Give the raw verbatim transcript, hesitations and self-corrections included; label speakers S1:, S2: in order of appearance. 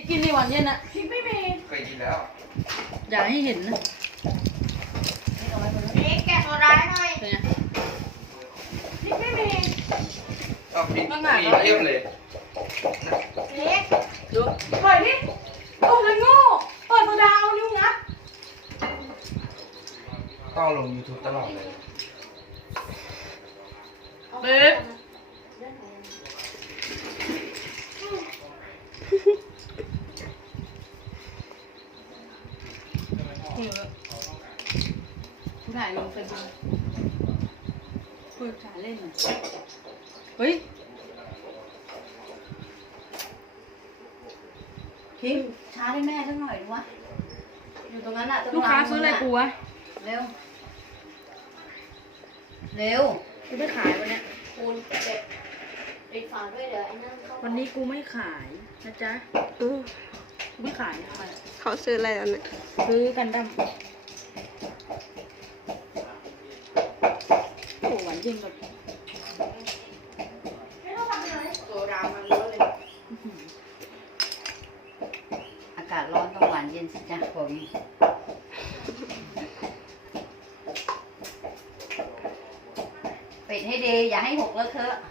S1: กินในวันเย็นนะ
S2: พริกไม่มี
S3: เคยกินแล้ว
S1: อย่าให้เห็นนะ
S2: นี่แกะโซดาหน่อย
S1: เป็นไง
S2: พริกไม่มี
S3: เอาพริก
S1: มันหนา
S3: มีเทียบเลย
S2: พริก
S1: ดู
S2: เปิดดิโอ้ยโง่เปิดโซดาเอานิ้วงัด
S3: ต้องลง YouTube ตลอดเลย
S1: เบ๊บถ่ายลงเฟซบุ๊กเปิดถ่ายเล่นหน่อยเฮ้ยพิมพ์ช้าให้แม่สักหน่อยดูวะอยู่ตรงนั้นอะลูกค้าซื้ออะไรกูวะเร็วเร็วกูไม่ขายวันเนี้ย
S2: คูณเจ็ดปิดฝาด้วยเดี๋ยวไอ้นั่นเข้า
S1: วันนี้กูไม่ขายนะจ๊ะ
S4: อืม
S1: กูไม่ขายทำไม
S4: เขาซื้ออะไรแล้วเนี่ย
S1: ซื้อกันดั้มโอ้หวานจริงแบบ
S2: ไม่ต้องทำอะไร
S1: โซดามันล้วนเลย
S5: อากาศร้อนต้องหวานเย็นสิจ้ะผมปิดให้ดีอย่าให้หกแล้วเถอะ